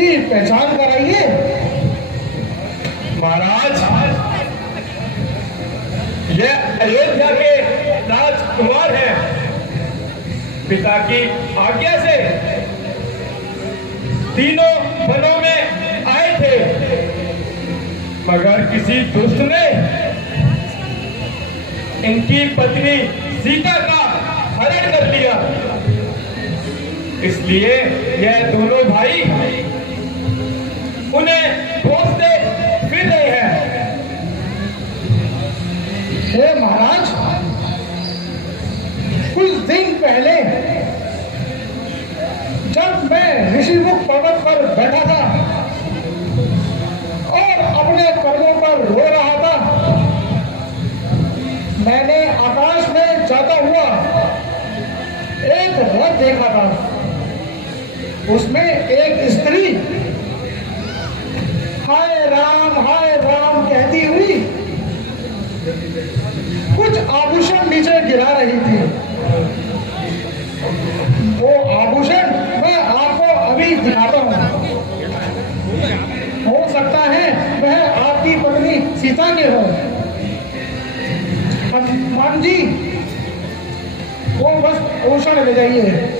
इनकी पहचान कराइए। महाराज, ये अयोध्या के राजकुमार हैं। पिता की आज्ञा से तीनों वनों में आए थे, मगर किसी दुष्ट ने इनकी पत्नी सीता का हरण कर लिया। इसलिए यह दोनों भाई उन्हें खोजते फिर रहे हैं। हे महाराज, कुछ दिन पहले जब मैं ऋषिमुख पर्वत पर बैठा था और अपने कर्मों पर रो रहा था, मैंने आकाश में जाता हुआ एक रथ देखा था। उसमें एक स्त्री हाय राम कहती हुई कुछ आभूषण नीचे गिरा रही थी। वो आभूषण मैं आपको अभी दिखाता हूँ। हो सकता है वह आपकी पत्नी सीता के हो। हनुमान जी, वो बस आभूषण ले जाइए।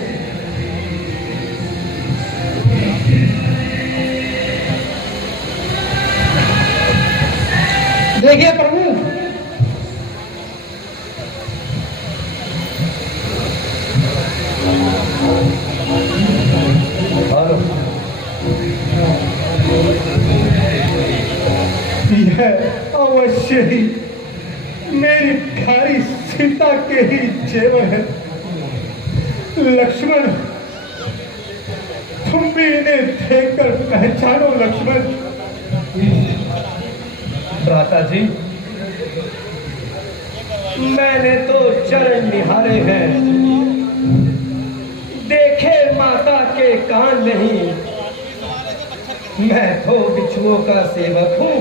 देखिए प्रभु, यह अवश्य ही मेरी प्यारी सीता के ही जेवर है। लक्ष्मण, तुम भी इन्हें देखकर पहचानो। लक्ष्मण। भ्राता जी, मैंने तो चरण निहारे हैं, देखे माता के कान नहीं। मैं तो बिच्छुओं का सेवक हूँ,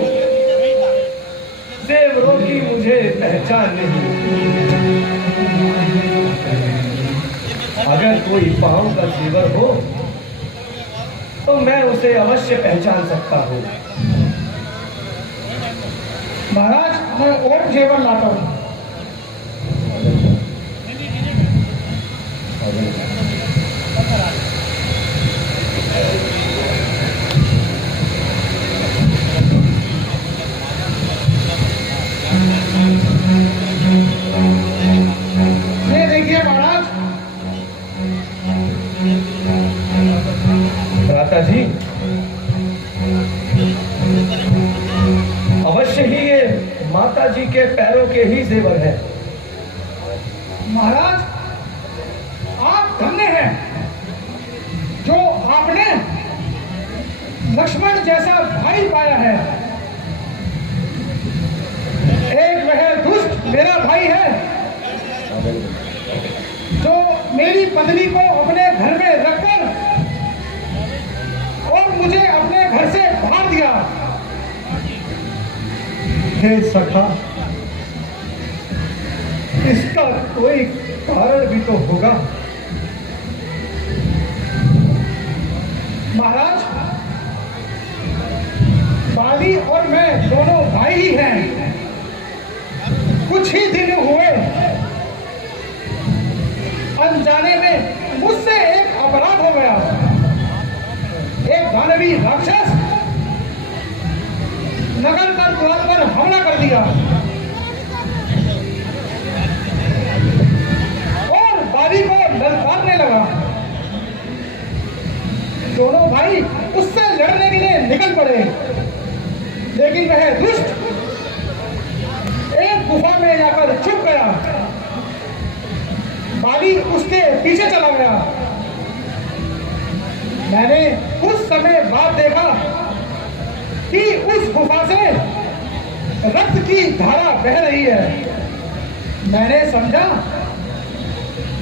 देवरों की मुझे पहचान नहीं। अगर कोई पाँव का सेवक हो तो मैं उसे अवश्य पहचान सकता हूँ। महाराज, मैं और जेवर लाता हूँ। ये देखिए महाराज। भ्राता जी, अवश्य ही ये माता जी के पैरों के ही जेवर है। महाराज, आप धन्य हैं जो आपने लक्ष्मण जैसा भाई पाया है। एक वह दुष्ट मेरा भाई है जो मेरी पत्नी को अपने घर में रखकर और मुझे अपने घर से बाहर दिया। हे सखा, इसका कोई कारण भी तो होगा। महाराज, बाली और मैं दोनों भाई ही हैं। कुछ ही दिन हुए, अनजाने में मुझसे एक अपराध हो गया। एक दानवी राक्षस नगर का द्वार पर हमला कर दिया और बाली को ललकारने लगा। दोनों भाई उससे लड़ने के लिए निकल पड़े, लेकिन वह दुष्ट एक गुफा में जाकर छुप गया। बाली उसके पीछे चला गया। मैंने कुछ समय बाद देखा कि उस गुफा से रक्त की धारा बह रही है। मैंने समझा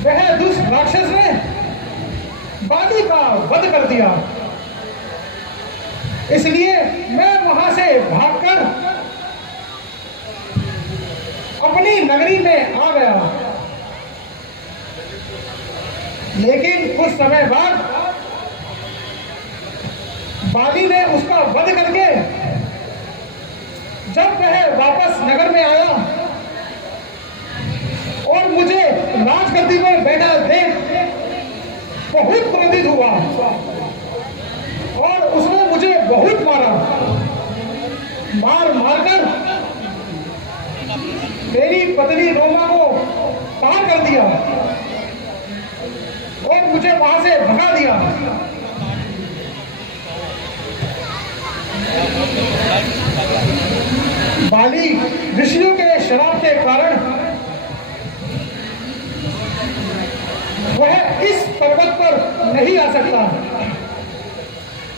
वह दुष्ट राक्षस ने बाली का वध कर दिया। इसलिए मैं वहां से भागकर अपनी नगरी में आ गया। लेकिन कुछ समय बाद बाली ने उसका वध करके जब वह वापस नगर में आया और मुझे राजगद्दी पर बैठा देख बहुत क्रोधित हुआ और उसने मुझे बहुत मारा। मारकर मेरी पत्नी रोमा को पार कर दिया और मुझे वहां से भगा दिया। बाली ऋषियों के श्राप के कारण वह इस पर्वत पर नहीं आ सकता,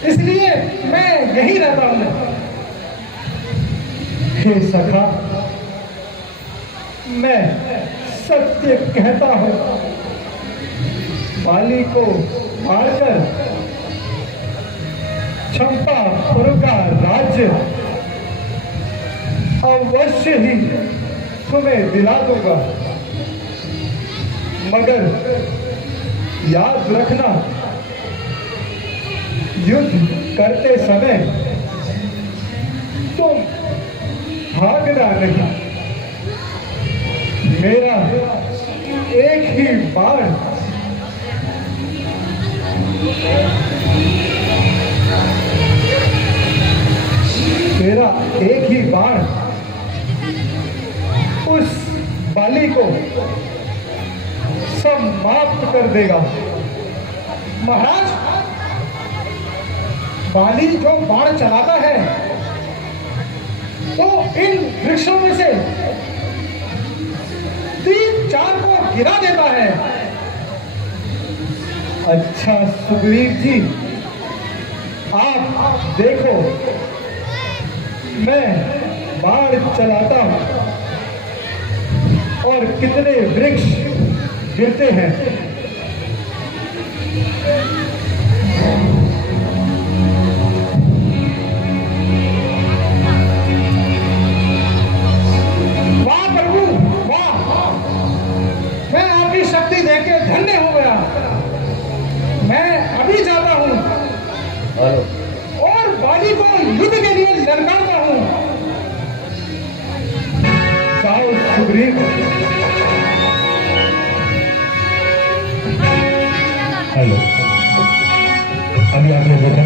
इसलिए मैं यहीं रहता हूं। हे सखा, मैं सत्य कहता हूं, बाली को मारकर चंपापुर का राज्य अवश्य ही तुम्हें दिला दूंगा, मगर याद रखना, युद्ध करते समय तुम भागना नहीं। मेरा एक ही बाण उस बाली को समाप्त कर देगा। महाराज, बाली जो बाण चलाता है तो इन वृक्षों में से 3-4 को गिरा देता है। अच्छा सुग्रीव जी, आप देखो, मैं बाण चलाता हूं और कितने वृक्ष गिरते हैं। वाह प्रभु वाह, मैं आपकी शक्ति देख के धन्य हो गया। मैं अभी जाता हूं और बाली को युद्ध के लिए ललकारता हूं। जाओ सुग्रीव। हेलो, अभी आपने देखा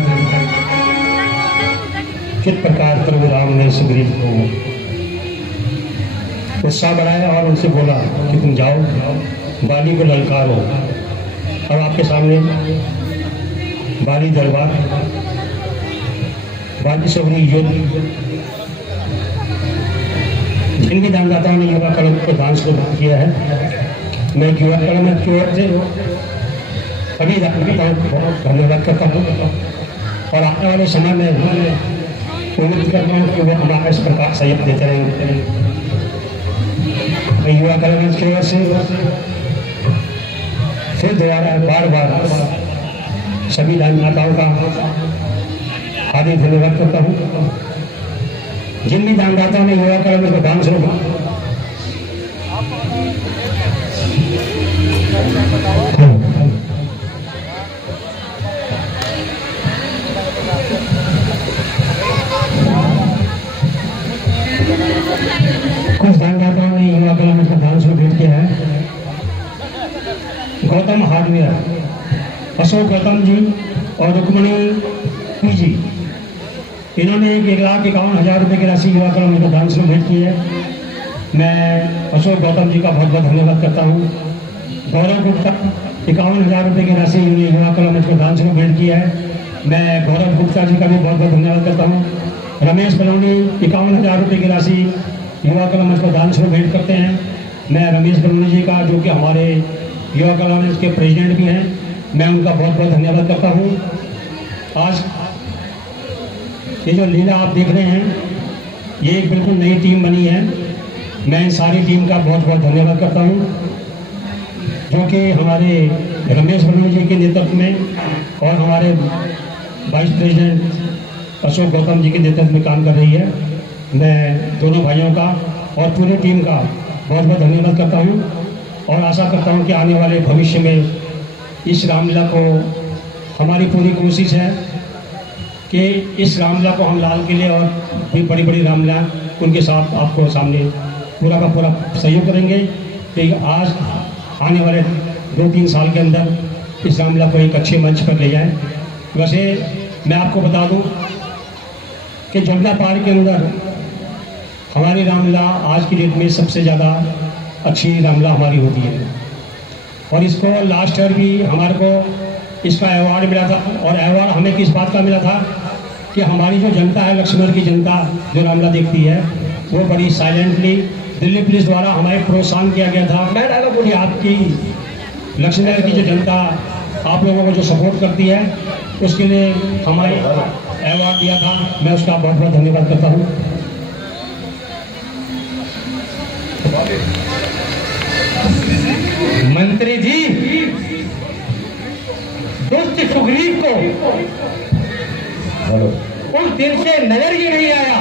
किस प्रकार प्रभु राम ने सुग्रीव को उत्साह बढ़ाया और उनसे बोला कि तुम जाओ बाली को ललकारो। अब आपके सामने बाली दरबार, बाली सुग्री युद्ध, जिन भी दानदाताओं ने युवा कलम को दान शुरू किया है, मैं युवा कलम की ओर से सभी दानदाताओं को बहुत धन्यवाद करता हूँ और आने वाले समय में उम्मीद करता हूँ कि वो हमारा इस प्रकार सहयोग देते रहेंगे। मैं युवा कलम की ओर से फिर दोबारा बार बार सभी दानदाताओं का हार्दिक धन्यवाद करता हूँ। जिन भी दानदाताओं ने युवा कलम को दान शुरू कुछ दानदाताओं ने युवा कलम का दान शुरू किया है। गौतम हार्डवेयर, अशोक गौतम जी और रुक्मणी जी, इन्होंने 1,51,000 रुपये की राशि युवा कलम को दान शुरू भेंट की है। मैं अशोक गौतम जी का बहुत बहुत धन्यवाद करता हूँ। गौरव गुप्ता 51,000 रुपये की राशि युवा कलम को दान शुरू भेंट की है। मैं गौरव गुप्ता जी का भी बहुत बहुत धन्यवाद करता हूँ। रमेश बलौनी 51,000 रुपये की राशि युवा कलम को दान शुरू भेंट करते हैं। मैं रमेश बलौनी जी का, जो कि हमारे युवा कलम के प्रेसिडेंट भी हैं, मैं उनका बहुत बहुत धन्यवाद करता हूँ। आज ये जो लीला आप देख रहे हैं, ये एक बिल्कुल नई टीम बनी है। मैं इन सारी टीम का बहुत बहुत धन्यवाद करता हूँ, जो कि हमारे रमेश बलौनी जी के नेतृत्व में और हमारे वाइस प्रेसिडेंट अशोक गौतम जी के नेतृत्व में काम कर रही है। मैं दोनों भाइयों का और पूरी टीम का बहुत बहुत धन्यवाद करता हूँ और आशा करता हूँ कि आने वाले भविष्य में इस रामलीला को, हमारी पूरी कोशिश है कि इस रामलीला को हम लाल किले और भी बड़ी बड़ी रामलीला उनके साथ आपको सामने पूरा का पूरा सहयोग करेंगे कि आज आने वाले 2-3 साल के अंदर इस रामलीला को एक अच्छे मंच पर ले जाएं। वैसे मैं आपको बता दूं कि जमला पहाड़ के अंदर हमारी रामलीला आज की डेट में सबसे ज़्यादा अच्छी रामलीला हमारी होती है और इसको लास्ट ईयर भी हमारे को इसका अवार्ड मिला था। और अवार्ड हमें किस बात का मिला था कि हमारी जो जनता है, लक्ष्मण की जनता जो रामलीला देखती है, वो बड़ी साइलेंटली दिल्ली पुलिस द्वारा हमारे प्रोत्साहन किया गया था कि आपकी लक्ष्मण की जो जनता आप लोगों को जो सपोर्ट करती है उसके लिए हमारे अवार्ड दिया था। मैं उसका बहुत बहुत धन्यवाद करता हूँ। मंत्री जी, दुष्ट सुग्रीव को उस दिन से नजर ही नहीं आया।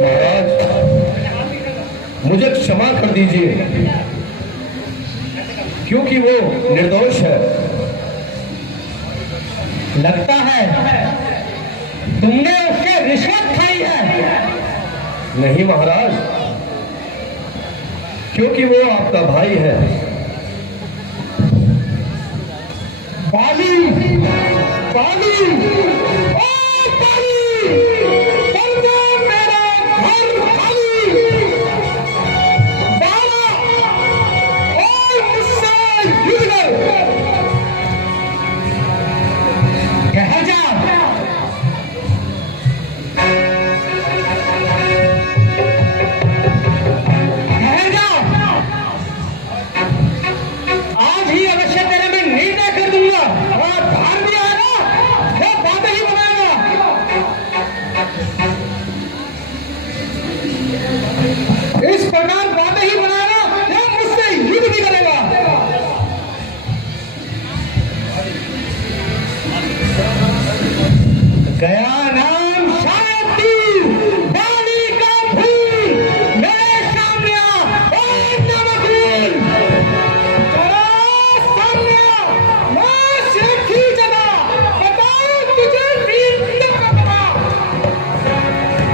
महाराज, मुझे क्षमा कर दीजिए क्योंकि वो निर्दोष है। लगता है तुमने उससे रिश्वत खाई है। नहीं महाराज, क्योंकि वो आपका भाई है। बाली, बाली, ओ बाली, कर दो मेरा घर खाली। बाला, और मुझसे युद्ध कर। कह जा, आज ही अवश्य तेरे में निर्णय कर दूंगा और भार भी आएगा, वो बात ही बनाएगा। इस प्रकार बात ही बनाएगा, वो मुझसे युद्ध भी करेगा। गया नाम शायद तीर, बाली का फूल, मेरे सामने आ, ओ नमकीन।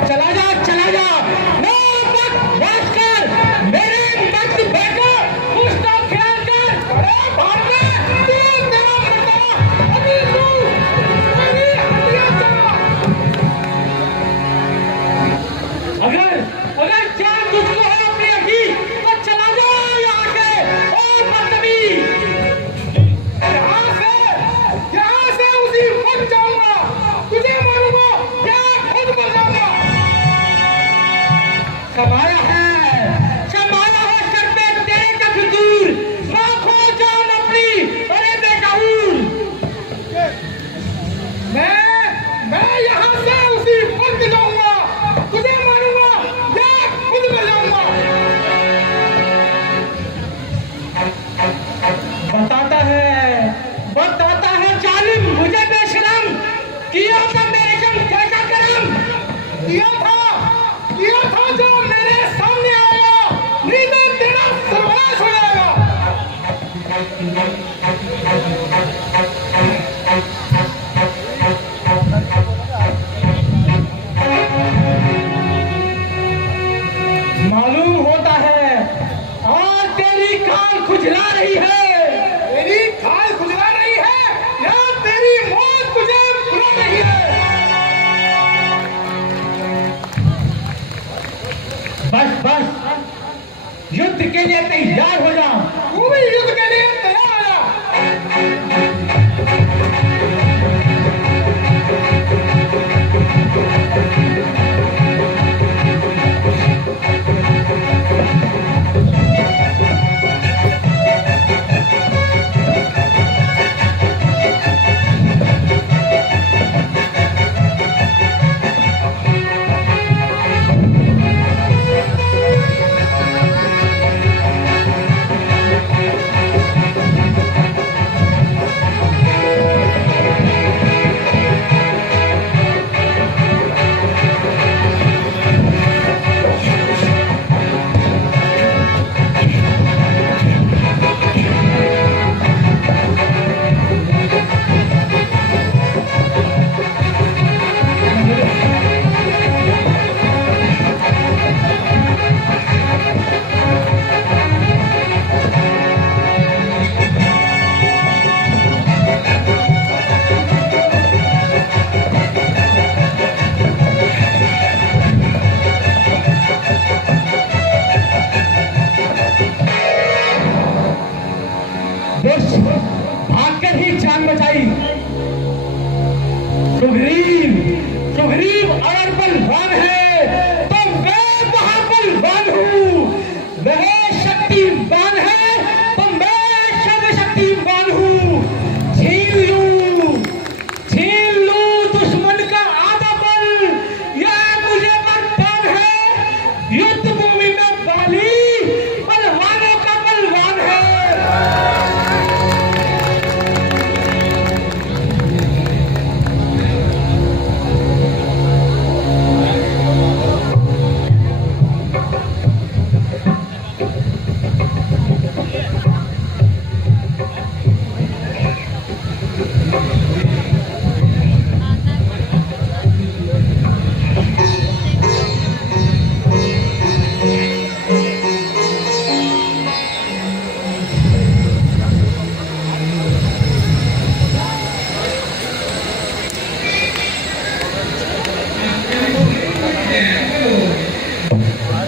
चला जा, चला जा, नो मत बस कर, मेरे मत बैठकर कुछ तो ख्याल कर। अरे भाग में तू तेरा मरता, अभी तू मेरी हड्डियां चला। अगर जान तुझको है अपनी अभी तो चला जा यहाँ से, ओ बदतमीज। यहाँ से उसी वक्त जाऊंगा, तुझे मारूंगा या खुद मर जाऊंगा। समाया है सर पे तेरे का फितूर, राखो जान अपनी, अरे बेकाबूल। मैं यहाँ से उसी वक्त जाऊंगा, तुझे मारूंगा या खुद मर जाऊंगा। बताता है जालिम मुझे बेशरम, किया था मेरे संग कैसा करम। किया था जो मेरे सामने आया, नहीं तो तेरा सर्वनाश हो जाएगा। मालूम होता है आज तेरी खाल खुजला रही है। तेरी खाल खुजला रही है या तेरी मौत तुझे बुला रही है। बस युद्ध के लिए तैयार हो जा। तू भी युद्ध के लिए तैयार हो जा।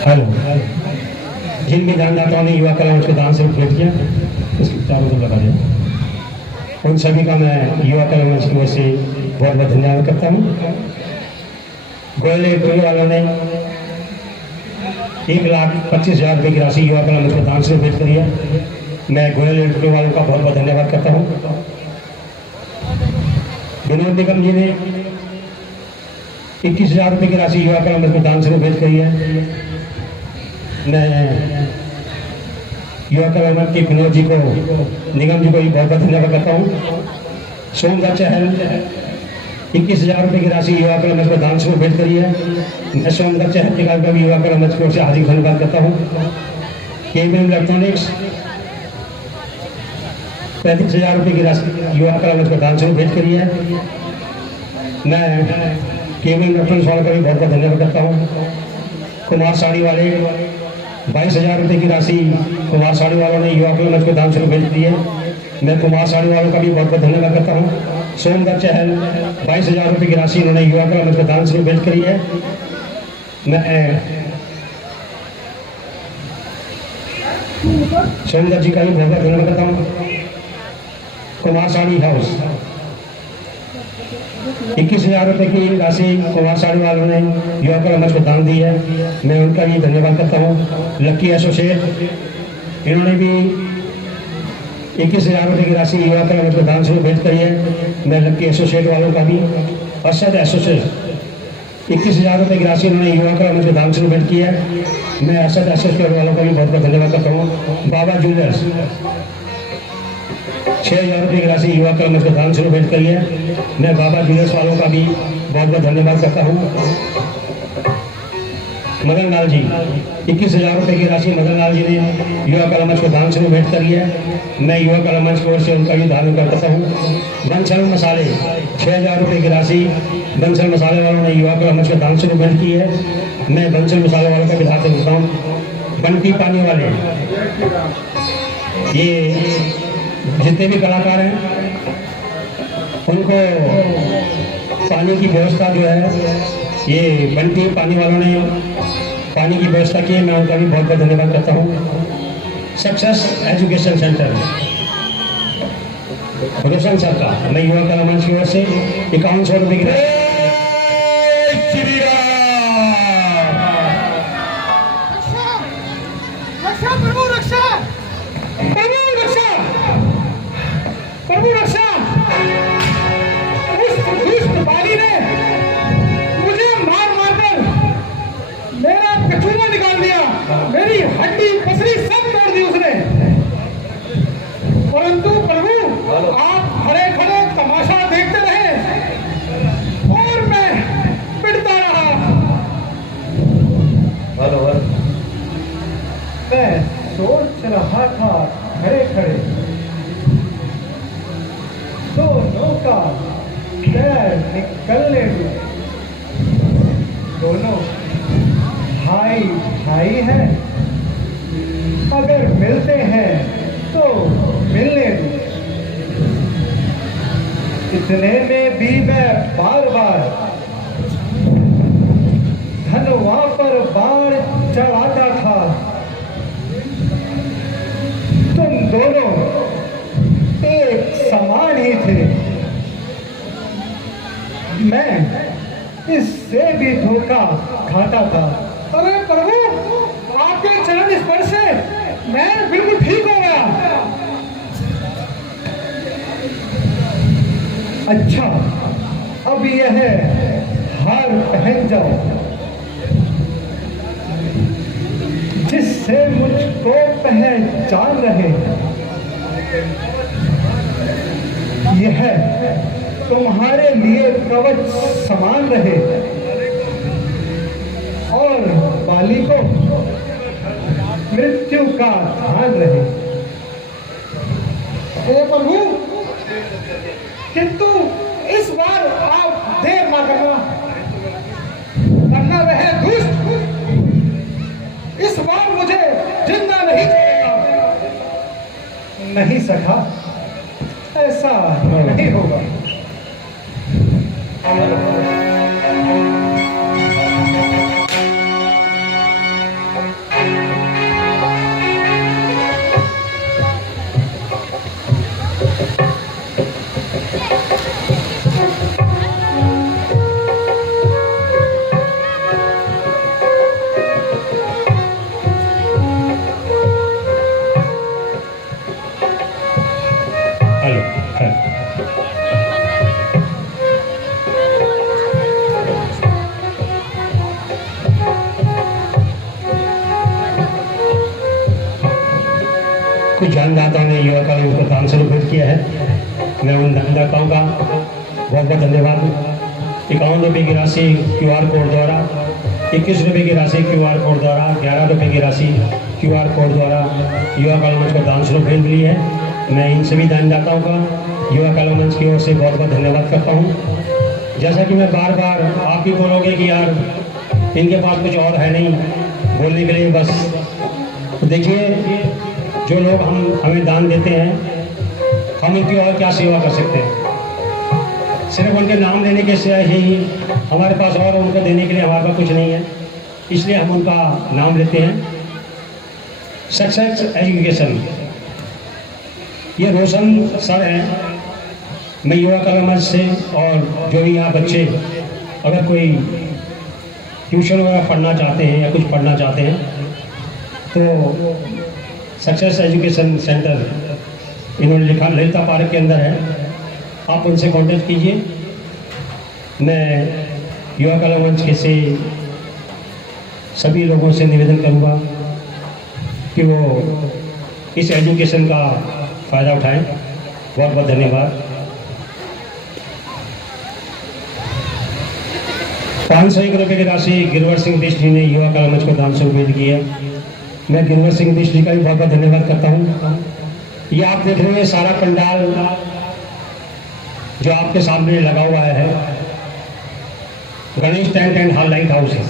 हेलो, जिन भी दानदाताओं ने युवा कला मंच को दान से भेंट किया उसके चारों तरफ लगा दिया, उन सभी का मैं युवा कला मंच की ओर से बहुत बहुत धन्यवाद करता हूँ। गोयल टोली वालों ने 1,25,000 रुपये की राशि युवा कला मंच को दान से भेंट करी है। मैं गोयल टोली वालों का बहुत बहुत धन्यवाद करता हूँ। विनोद निगम जी ने 21,000 रुपये की राशि युवा कला मंच को दान से भेंट करी है। मैं युवा कला मंच के विनोद जी को, निगम जी को भी बहुत बहुत धन्यवाद करता हूँ। सोमदत्त चहल 21,000 रुपये की राशि युवा कला मंच को दान से भेंट करी है। मैं सोमदत्त चहल के कार्यक्रम युवा कला मंच की ओर से हार्दिक धन्यवाद करता हूँ। केबल इलेक्ट्रॉनिक्स 35,000 रुपये की राशि युवा कला मंच को दान से भेंट करी है। मैं केबल इलेक्ट्रॉनिक्स वालों का भी बहुत बहुत धन्यवाद करता हूँ। कुमार साड़ी वाले 22,000 रुपये की राशि कुमार साड़ी वालों ने युवा कला मंच को दान से भेज दी है। मैं कुमार साड़ी वालों का भी बहुत बहुत धन्यवाद करता हूँ। सोमदत्त चहल 22,000 रुपये की राशि उन्होंने युवा कला मंच को दान से भेज करी है। मैं सोमदत्त जी का भी बहुत बहुत धन्यवाद करता हूँ। कुमार साड़ी हाउस 21,000 रुपये की राशि कुमार साड़ी वालों ने युवा कला मंच को दान दी है। मैं उनका भी धन्यवाद करता हूँ। लक्की एसोसिएट इन्होंने भी 21,000 रुपये की राशि युवा कला मंच को दान से भेंट करी है। मैं लक्की एसोसिएट वालों का भी, अर्शद एसोसिएट 21,000 रुपये की राशि उन्होंने युवा कला मंच को दान से भेंट की है। मैं अर्शद एसोसिएट वालों का भी बहुत बहुत धन्यवाद करता हूँ। बाबा ज्वेलर्स 6,000 रुपये की राशि युवा कला मंच को दान से भेंट करी है। मैं बाबा ज्वेलर्स वालों का भी बहुत बहुत धन्यवाद करता हूँ। मदन लाल जी 21,000 रुपये की राशि मदन लाल जी ने युवा कला मंच को दान से भेंट करी है। मैं युवा कला मंच की ओर से उनका भी धन्यवाद करता हूँ। बंसल मसाले 6,000 रुपये की राशि बंसल मसाले वालों ने युवा कला मंच को दान से भेंट की है। मैं बंसल मसाले वालों का भी धन्यवाद करता हूँ। बनती पानी वाले, ये जितने भी कलाकार हैं उनको पानी की व्यवस्था जो है, ये बनती पानी वालों ने पानी की व्यवस्था की है। मैं उनका भी बहुत बहुत धन्यवाद करता हूँ। सक्सेस एजुकेशन सेंटर रोशन सर का मैं युवा कला मंच की ओर से 5100 रुपये की प्रभु रक्षा, उस दुष्ट बाली ने मुझे मार मार कर मेरा कचूरा निकाल दिया, मेरी हड्डी पसली सब तोड़ दी उसने। परंतु प्रभु आप खड़े खड़े तमाशा देखते रहे और मैं पिटता रहा। मैं सोच रहा था खड़े खड़े दोनों का पैर निकलने दो। दोनों भाई भाई हैं, अगर मिलते हैं तो मिलने दो। इतने में भी मैं बार बार धनवा पर बाण चढ़ाता था। तुम दोनों एक समान ही थे। मैं इससे भी धोखा खाता था। अरे प्रभु आपके चरण स्पर्श से मैं बिल्कुल ठीक हो गया। अच्छा अब यह हार पहन जाओ जिससे मुझको पहचान रहे। यह तुम्हारे लिए कवच समान रहे और बाली को मृत्यु का ध्यान रहे। हे प्रभु, किंतु इस बार आप देर ना करना, वरना वह दुष्ट इस बार मुझे जिंदा नहीं छोड़ेगा। नहीं सका, ऐसा नहीं होगा। कुछ दानदाताओं ने युवा कॉलोनी को दान स्वरूप भेंट किया है। मैं उन दानदाताओं का बहुत बहुत धन्यवाद। 51 रुपये की राशि QR कोड द्वारा, 21 रुपये की राशि QR कोड द्वारा, 11 रुपये की राशि QR कोड द्वारा युवा कॉलोनी को दान स्वरूप भेज ली है। मैं इन सभी दानदाताओं का युवा कॉलोनी की ओर से बहुत बहुत धन्यवाद करता हूँ। जैसा कि मैं बार बार आप भी बोलोगे कि यार इनके पास कुछ और है नहीं बोलने के लिए, बस तो देखिए जो लोग हमें दान देते हैं हम उनकी और क्या सेवा कर सकते हैं। सिर्फ उनके नाम लेने के से ही हमारे पास और उनको देने के लिए हमारे पास कुछ नहीं है, इसलिए हम उनका नाम लेते हैं। सक्सेस एजुकेशन, ये रोशन सर हैं। मैं युवा कला मंच से और जो भी यहाँ बच्चे अगर कोई ट्यूशन वगैरह पढ़ना चाहते हैं या कुछ पढ़ना चाहते हैं तो सक्सेस एजुकेशन सेंटर इन्होंने लिखा ललिता पार्क के अंदर है, आप उनसे कांटेक्ट कीजिए। मैं युवा कला मंच के से सभी लोगों से निवेदन करूँगा कि वो इस एजुकेशन का फ़ायदा उठाएं। बहुत बहुत धन्यवाद। 501 रुपये की राशि गिरवर सिंह देश जी ने युवा कला मंच को दान स्वरूप भेंट की है। मैं गिरवर सिंह देश जी का भी बहुत बहुत धन्यवाद करता हूँ। ये आप देख रहे हैं सारा पंडाल जो आपके सामने लगा हुआ है Ganesh tent and hall light house है,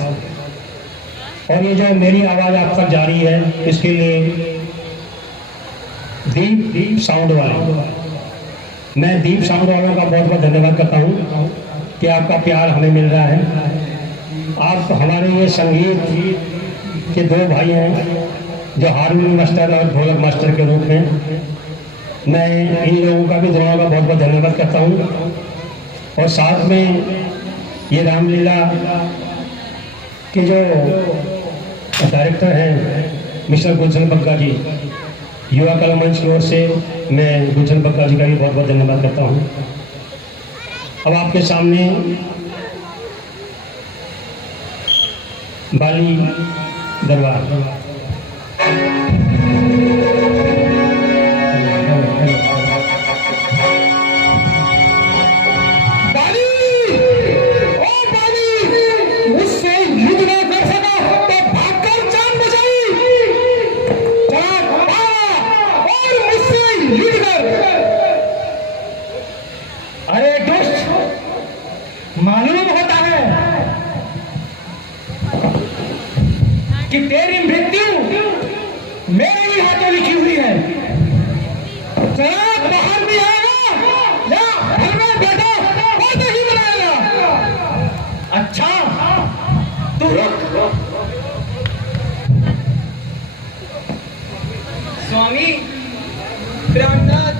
और ये जो मेरी आवाज़ आप तक जा रही है इसके लिए दीप साउंड वाले, मैं दीप साउंड वालों का बहुत बहुत धन्यवाद करता हूँ कि आपका प्यार हमें मिल रहा है। आप हमारे ये संगीत के दो भाई हैं जो हारमोनियम मास्टर और ढोलक मास्टर के रूप में, मैं इन लोगों का भी दोनों का बहुत बहुत धन्यवाद करता हूँ। और साथ में ये रामलीला के जो डायरेक्टर हैं मिस्टर गुलशन बग्गा जी, युवा कला मंच की ओर से मैं गुलशन बग्गा जी का भी बहुत बहुत धन्यवाद करता हूँ। अब आपके सामने बाली दरबार मालूम होता है कि तेरी मृत्यु मेरे ही हाथों लिखी हुई है। चला बाहर भी आएगा या घर में बैठा वो नहीं बनाएगा। अच्छा तू रुक। स्वामी प्राणनाथ,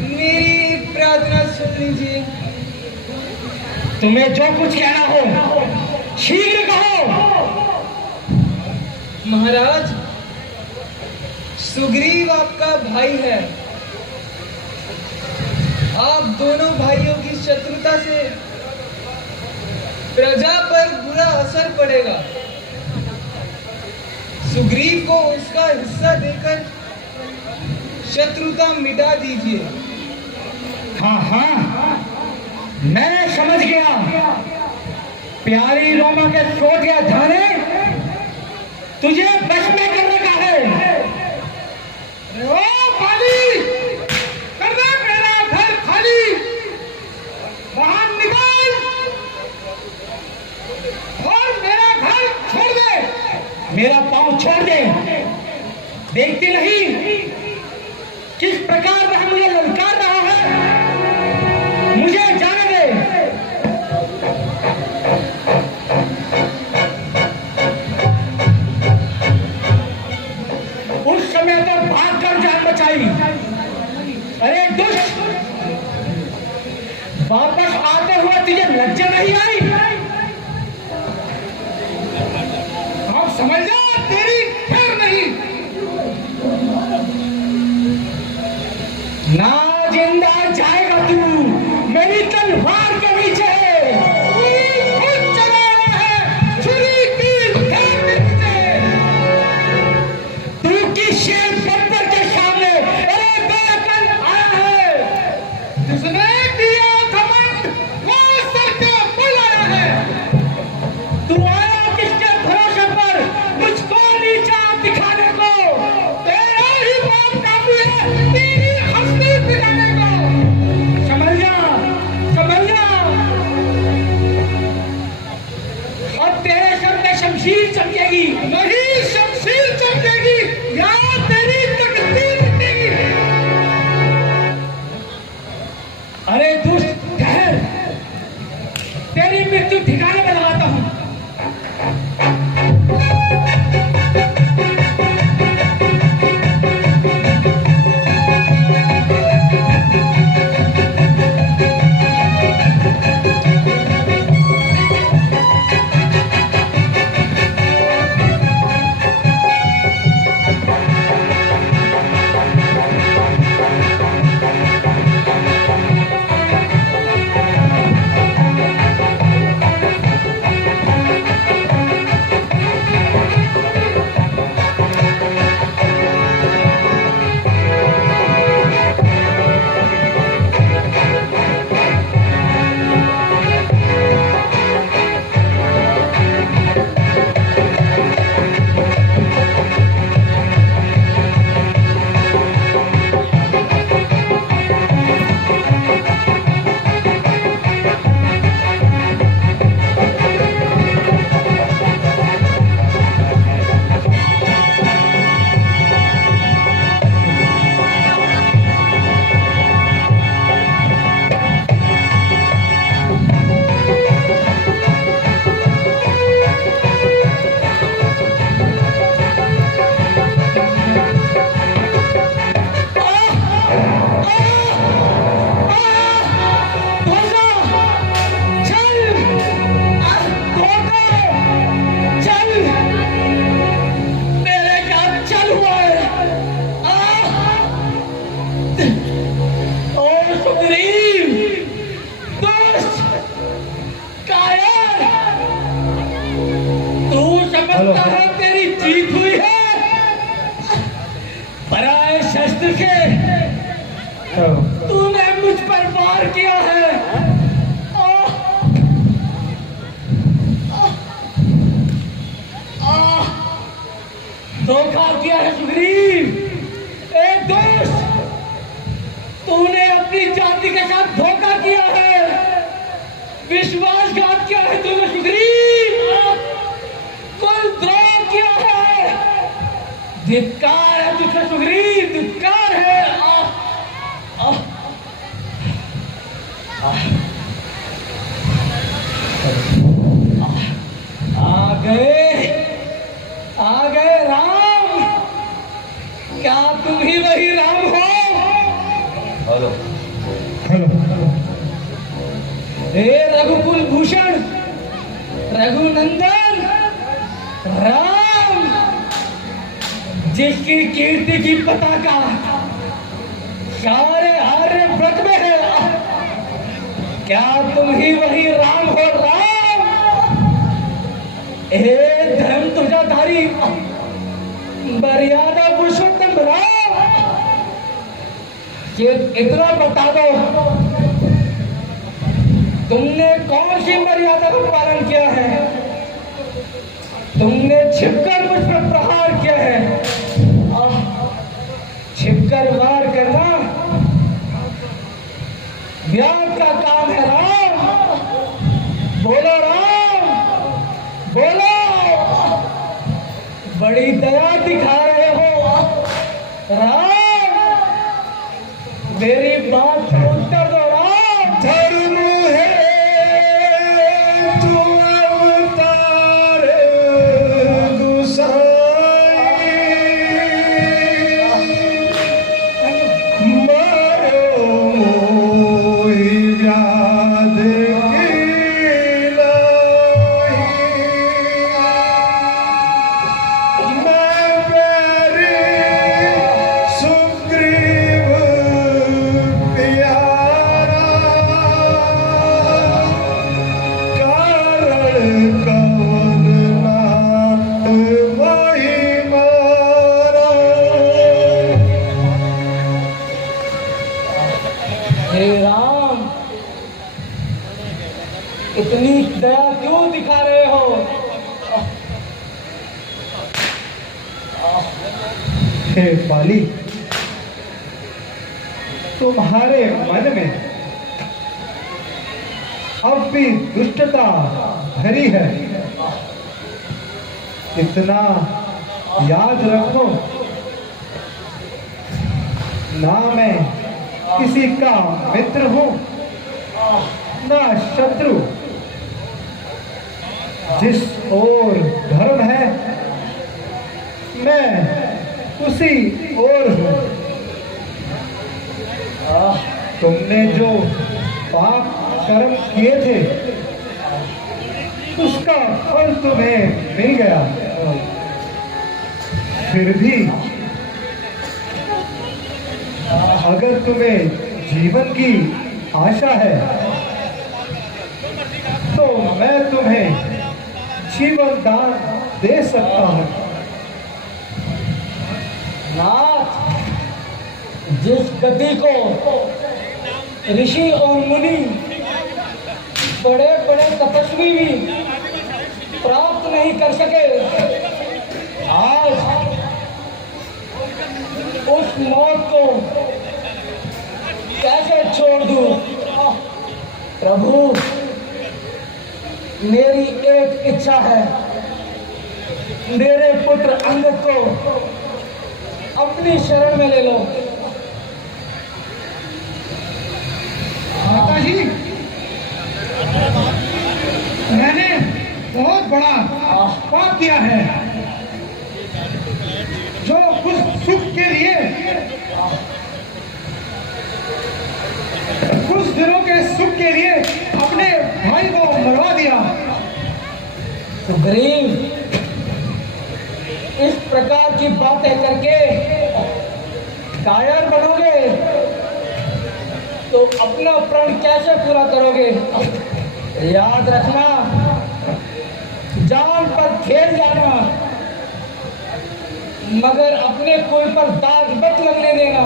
मेरी प्रार्थना सुन लीजिए। तुम्हें जो कुछ कहना हो शीघ्र कहो। महाराज, सुग्रीव आपका भाई है। आप दोनों भाइयों की शत्रुता से प्रजा पर बुरा असर पड़ेगा। सुग्रीव को उसका हिस्सा देकर शत्रुता मिटा दीजिए। हाँ हाँ, मैं समझ गया। प्यारी रोमा के चोट या धाने तुझे बस में करने का है। ओ बाली, कर दे मेरा घर खाली, बाहर निकल और मेरा घर छोड़ दे, मेरा पांव छोड़ दे। देखती नहीं किस प्रकार वह मुझे ललकार रहा है। मुझे जाने दे। उस समय तो भागकर जान बचाई। अरे दुष्ट, वापस आते हुए तुझे लज्जा नहीं आई? अब समझ जा, तेरी फिर नहीं। ना जिंदा जाएगा तू मेरी तलवार के नीचे। खुद चला है छुरी की धार के नीचे। तू किस शेर शमशीर चमकेगी। नहीं शमशीर चमकेगी या तेरी तकदीर मिटेगी। अरे दुष्ट ठहर, तेरी मृत्यु ठिकाने में लगाता हूं। तेरी जीत हुई है पराए शस्त्र के। तूने मुझ पर वार किया है। धोखा किया है सुग्रीव, एक दोस्त, तूने अपनी जाति के साथ धोखा किया है, विश्वासघात किया है तूने सुग्रीव, कुलद्रोह किया है। धिक्कार है तुझे सुग्रीव, धिक्कार है। आ गए राम। क्या तुम ही वही राम हो? हेलो हे रघुकुल भूषण, रघुनंदन, राम, जिसकी कीर्ति की पताका सारे आर्यव्रत में है। क्या तुम ही वही राम हो? राम, हे धर्म ध्वजाधारी, मर्यादा पुरुषोत्तम राम, ये इतना बता दो, तुमने कौन सी मर्यादा का पालन किया है? तुमने छिपकर मुझ पर प्रहार किया है। छिपकर वार करना व्याध का काम है। राम, बोलो राम, बोलो। बड़ी दया दिखा रहे हो राम, मेरी बात का उत्तर दो राम। धर्म है तू अवतार गुसाई, मारो मोहि व्याध की लाई। मैं प्यारे सुग्रीव प्यारा, कारण कवन नाथ वही मारा। हे राम, इतनी दया क्यों दिखा रहे हो? हे बाली, तुम्हारे मन में अब भी दुष्टता भरी है। इतना याद रखो, ना मैं किसी का मित्र हूं ना शत्रु। जिस ओर धर्म है मैं उसी ओर हूं। तुमने जो पाप कर्म किए थे उसका फल तुम्हें मिल गया। फिर भी अगर तुम्हें जीवन की आशा है तो मैं तुम्हें जीवन दान दे सकता हूं। नाथ, जिस गति को ऋषि और मुनि, बड़े बड़े तपस्वी भी प्राप्त नहीं कर सके, आज उस मौत को कैसे छोड़ दूं? प्रभु, मेरी एक इच्छा है, मेरे पुत्र अंगद को अपनी शरण में ले लो। माता जी, मैंने बहुत बड़ा पाप किया है, जो कुछ सुख के लिए, कुछ दिनों के सुख के लिए अपने भाई को मरवा दिया। सुग्रीव, इस प्रकार की बातें करके कायर बनोगे तो अपना प्रण कैसे पूरा करोगे? याद रखना, जान पर खेल जाना, मगर अपने कुल पर दाग मत लगने देना।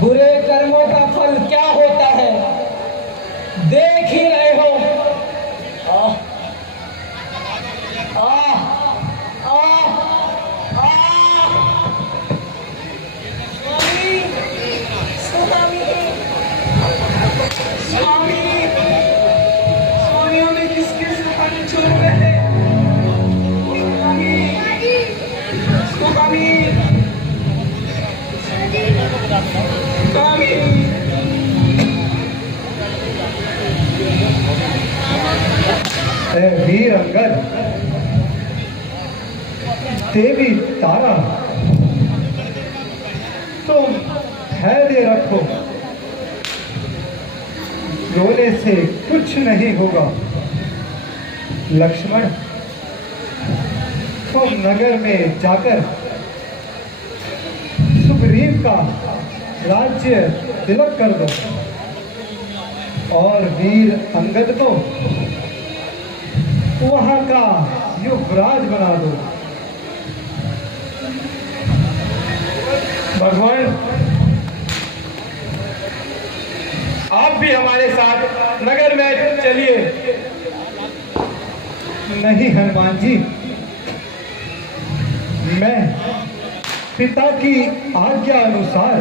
बुरे कर्मों का फल क्या होता है देख ही रहे हो। स्वामी हमें किसके सहारे छोड़ गए? स्वामी, स्वामी, वीर अंगद, देवी तारा, तुम धैर्य रखो, रोने से कुछ नहीं होगा। लक्ष्मण, तुम नगर में जाकर सुग्रीव का राज्य तिलक कर दो और वीर अंगद को वहां का युवराज बना दो। भगवान, आप भी हमारे साथ नगर में चलिए। नहीं हनुमान जी, मैं पिता की आज्ञा अनुसार